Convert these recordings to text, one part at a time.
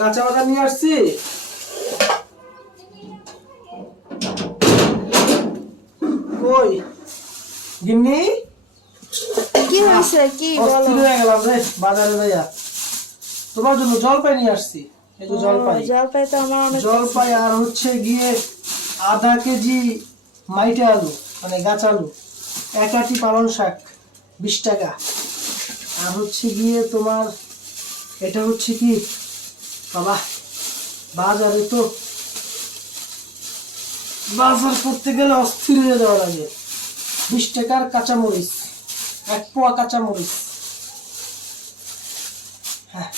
কাঁচা বাজার নিয়ে আসছি। কই গিন্নি, কি হয়েছে? কি বলো? অস্থির হয়ে গেলাম রে বাজারে যাইয়া। তোমার জন্য জলপাই নিয়ে আসছি। এই যে জলপাই, জলপাই তো আমার অনেক জলপাই আর হচ্ছে গিয়ে আধা কেজি মাইটে আলু, মানে গাছ আলু, এক আটি পালং শাক 20 টাকা। আর হচ্ছে গিয়ে তোমার এটা হচ্ছে কি বাবা, বাজারে তো বাজার করতে গেলে অস্থির হয়ে যাওয়া লাগে। 20 টাকার কাঁচামরিচ, 1 পোয়া কাঁচামরিচ, হ্যাঁ,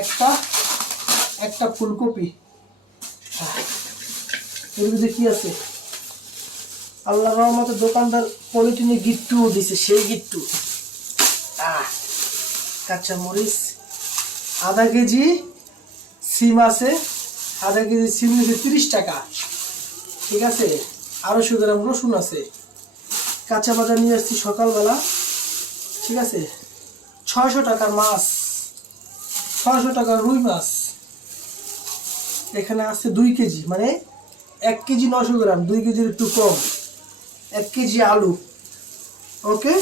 একটা একটা ফুলকপি, হ্যাঁ। এর মধ্যে কি আছে? আল্লাহ রহমতে দোকানদার পলিথিনে গিট্টুও দিছে, সেই গিট্টু। কাঁচামরিচ, আধা কেজি সিম আছে, আধা কেজি সিম নিচ্ছে 30 টাকা, ঠিক আছে। 250 গ্রাম রসুন আছে। কাঁচা বাজার নিয়ে আসছি সকালবেলা, ঠিক আছে। 600 টাকার মাছ, 600 টাকার রুই মাছ। এখানে আছে 2 কেজি, মানে 1 কেজি 900 গ্রাম, 2 কেজির একটু কম, 1 কেজি আলু, ওকে।